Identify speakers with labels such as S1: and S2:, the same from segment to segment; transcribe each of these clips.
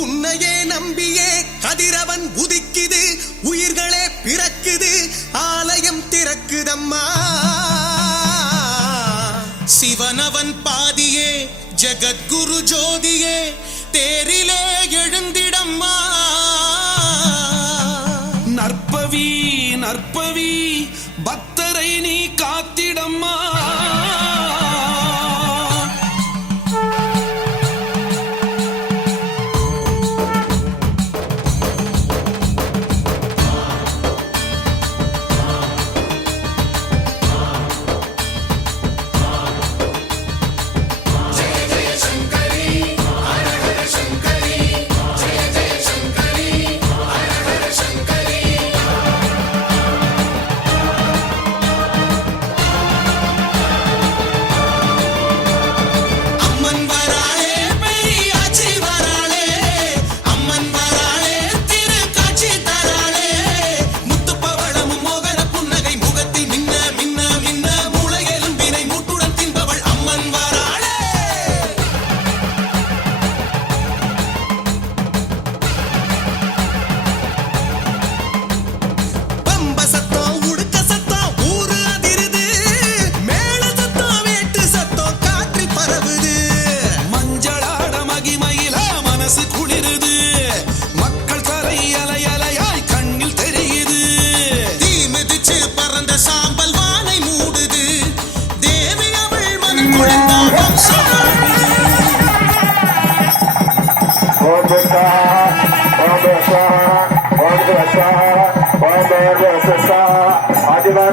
S1: உன்னையே நம்பியே கதிரவன் உதிக்குது உயிர்களே பிறக்குது ஆலயம் திறக்குதம்மா. சிவனவன் பாதியே ஜகத்குரு ஜோதியே தேரிலே எழுந்திடம்மா.
S2: நற்பவி நற்பவி பக்தரை நீ காத்திடம்மா.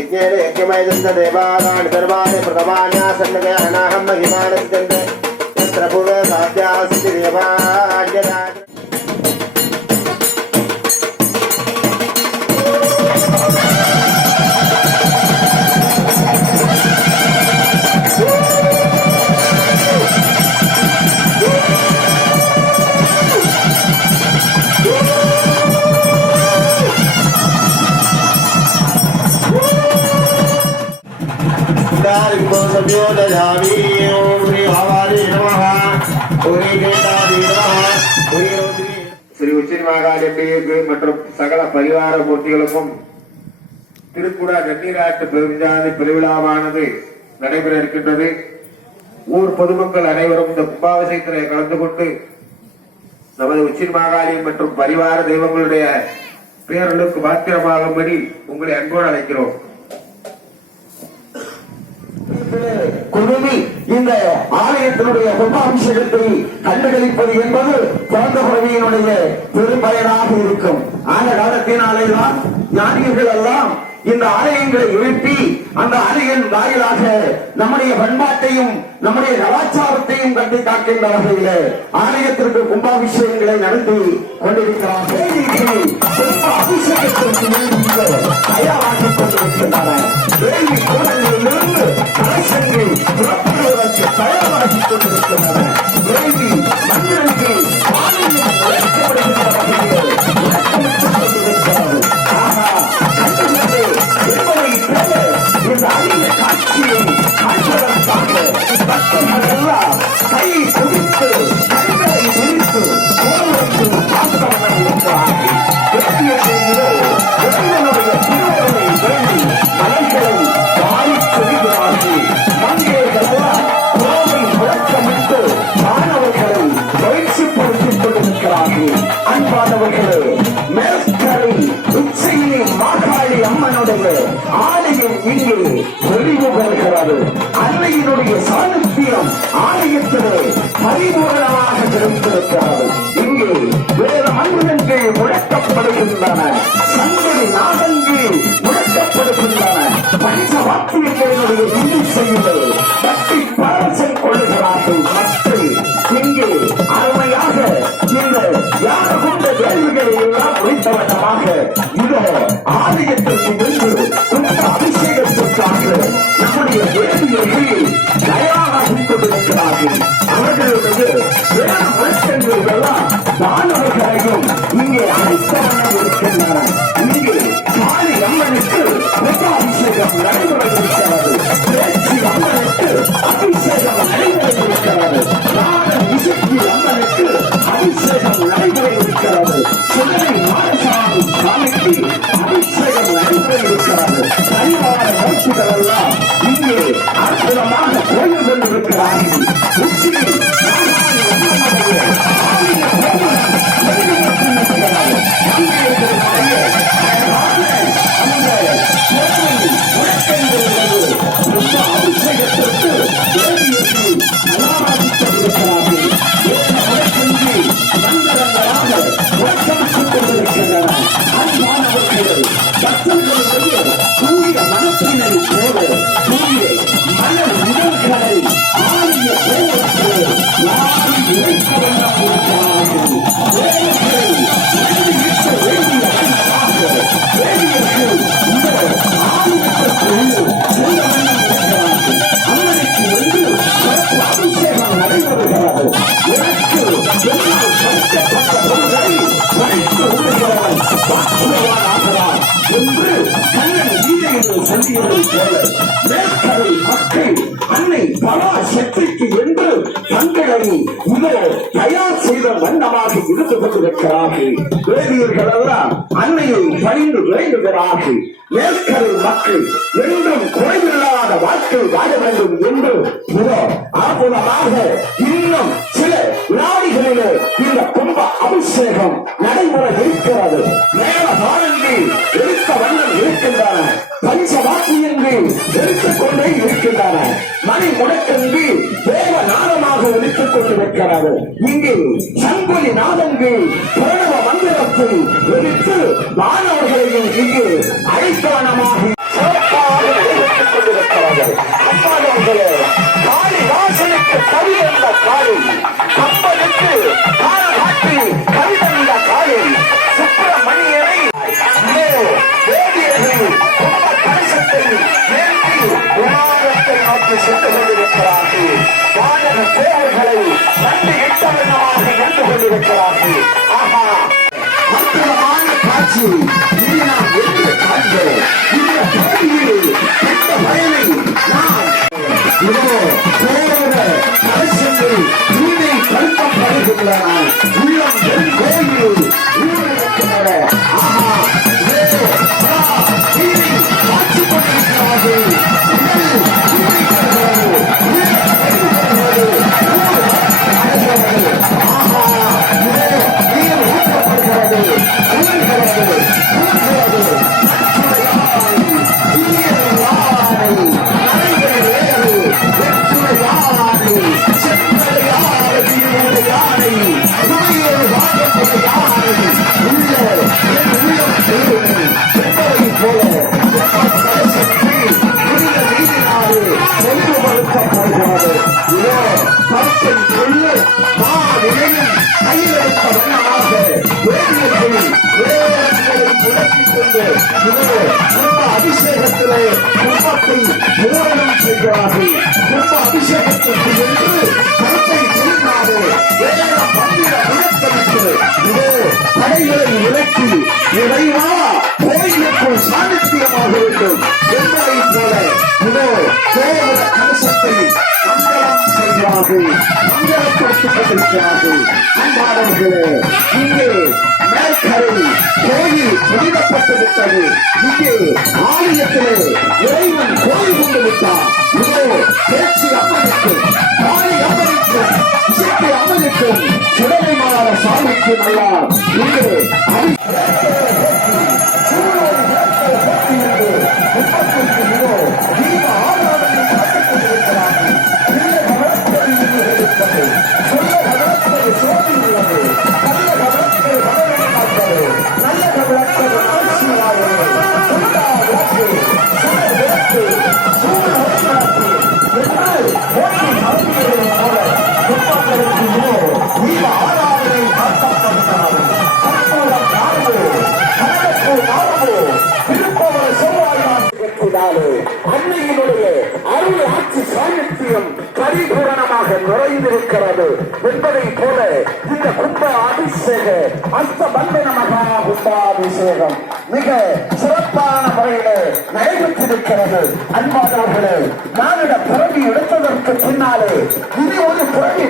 S3: యజ్ఞేన యజ్ఞమైదంత దేవాగాని సర్వాణి ప్రథమాన్యా సన్నగయనాహం మహిమాన యత్ర భువ సాధ్యాస్తి दधामि ओम श्री भवानी नमः ओरी केतादी नमः ओरी रोद्री ஸ்ரீ உச்சிமாகாளி அம்பிகைக்கு மற்றும் சகல பரிவார மூர்த்திகளுக்கும் திருக்குட நன்னீராட்டு பெருஞ்சாதி பெருவிழாவானது நடைபெற இருக்கின்றது ஊர் பொதுமக்கள் அனைவரும் இந்த கும்பாபிஷேகத்திலே கலந்து கொண்டு நமது உச்சி மாகாளி மற்றும் பரிவார தெய்வங்களுடைய பேரலுக்கு பாத்திரமாகும்படி உங்களை அன்போடு அழைக்கிறோம்
S4: இந்த ஆலயத்தினுடைய கும்பாபிஷேகத்தை கண்டுகளிப்பது என்பது பிறந்த பிறவியினுடைய பெரும்பயனாக இருக்கும். அந்த காலத்தினாலேதான் ஞானியர்கள் எல்லாம் இந்த ஆலயங்களை எழுப்பி அந்த ஆலயம் வாயிலாக நம்முடைய பண்பாட்டையும் நம்முடைய கலாச்சாரத்தையும் கண்டு காக்கின்ற வகையில ஆலயத்திற்கு கும்பாபிஷேகங்களை நடத்தி கொண்டிருக்கிறார்கள். तो नहीं चला रहा है பரிபூர்ணமாக திருந்திருக்கிறது. இங்கே வேத மனிதனுக்கு முழக்கப்படுகின்றன. சந்தை நாடங்கி முழக்கப்படுகின்றன. பஞ்ச வாக்கியங்களினுடைய இந்து செய்யுங்கள் தட்டி பாரசை கொள்ளுகிறார்கள் மக்கள் இங்கே அருமையாக இந்த யார் கொண்ட கேள்விகளை எல்லாம் முடித்தவட்டமாக இத ஆலயத்திற்கு தயார் செய்த நமக்கு இருந்து கொண்டிருக்கிறார்கள் வேதியர்களெல்லாம் அன்னையை பணிந்து வேண்டுகிறார்கள் மேற்கரை மக்கள் என்றும் குறைவில்லாத வாழ்க்கை வாழ வேண்டும் என்று அற்புதமாக இன்னும் சில நாடிகளிலே இந்த கும்ப அபிஷேகம் நடைபெற இருக்கிறது. நேர பாடங்கள் எடுத்த வண்ணம் இருக்கின்றன. பஞ்ச வாக்கியங்கள் எடுத்துக் கொண்டே இருக்கின்றன. மணி முடக்கங்கள் இருக்கிறார்கள் இங்கே சங்கொலி நாதன்கள் பிரணவ மந்திரத்தில் ஒழித்து மாணவர்களையும் இங்கு அழைக்கவனமாக வைக்கிறார்கள் ஆஹா அற்புதமான காட்சி வாசிப்பதற்காகும் அன்பானவர்களே இங்கே மேற்கரை கோயில் புதிடப்பட்டிருக்கிறது இங்கே ஆலயத்திலே இறைவன் கோயில் கொண்டு விட்டார் இதோ பேச்சு அம்மனுக்கும் காளி அம்மனுக்கும் சிற்பி அம்மனுக்கும் சுடலை மாறாத சாமிக்கும் அல்ல இங்கே நுழைந்திருக்கிறது என்பதை போல இந்த கும்ப அபிஷேக அந்த பந்தன மகா கும்பாபிஷேகம் மிக சிறப்பான முறையிலே நடைபெற்றிருக்கிறது. அன்பானவர்களே மானிட பிறவி எடுத்ததற்கு பின்னாலே இனி ஒரு பிறவி